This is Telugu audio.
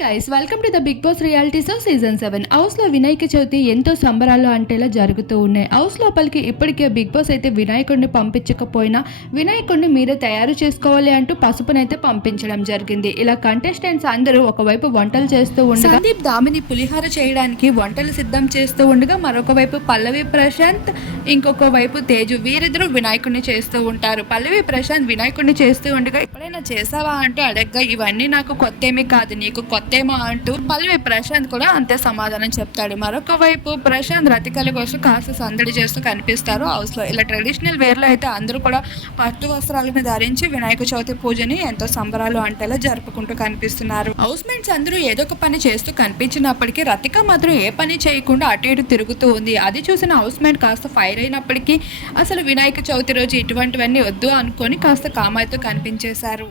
Guys welcome to the Bigg Boss reality show season seven హౌస్లో వినాయక చవితి ఎంతో సంబరాలు అంటేలా జరుగుతూ ఉన్నాయి. హౌస్ లోపలికి ఇప్పటికే బిగ్ బాస్ అయితే వినాయకుడిని పంపించకపోయినా వినాయకుడిని మీరే తయారు చేసుకోవాలి అంటూ పసుపునైతే పంపించడం జరిగింది. ఇలా కంటెస్టెంట్స్ అందరూ ఒకవైపు వంటలు చేస్తూ ఉండగా సందీప్ దామిని పులిహార చేయడానికి వంటలు సిద్ధం చేస్తూ ఉండగా మరొక వైపు పల్లవి ప్రశాంత్ ఇంకొక వైపు తేజు వీరిద్దరూ వినాయకుడిని చేస్తూ ఉంటారు. పల్లవి ప్రశాంత్ వినాయకుడిని చేస్తూ ఉండగా ఎప్పుడైనా చేసావా అంటే అడగ్గా ఇవన్నీ నాకు కొత్త ఏమీ కాదు నీకు కొత్త తప్పేమో అంటూ పల్లవి ప్రశాంత్ కూడా అంతే సమాధానం చెప్తాడు. మరొక వైపు ప్రశాంత్ రతికల కోసం కాస్త సందడి చేస్తూ కనిపిస్తారు. హౌస్లో ఇలా ట్రెడిషనల్ వేర్లో అయితే అందరూ కూడా పట్టు వస్త్రాలను ధరించి వినాయక చవితి పూజని ఎంతో సంబరాలు అంటేలా జరుపుకుంటూ కనిపిస్తున్నారు. హౌస్ మేట్స్ అందరూ ఏదో ఒక పని చేస్తూ కనిపించినప్పటికీ రతిక మాత్రం ఏ పని చేయకుండా అటు ఇటు తిరుగుతూ ఉంది. అది చూసిన హౌస్ మేట్ కాస్త ఫైర్ అయినప్పటికీ అసలు వినాయక చవితి రోజు ఇటువంటివన్నీ వద్దు అనుకొని కాస్త కామాయితో కనిపించేశారు.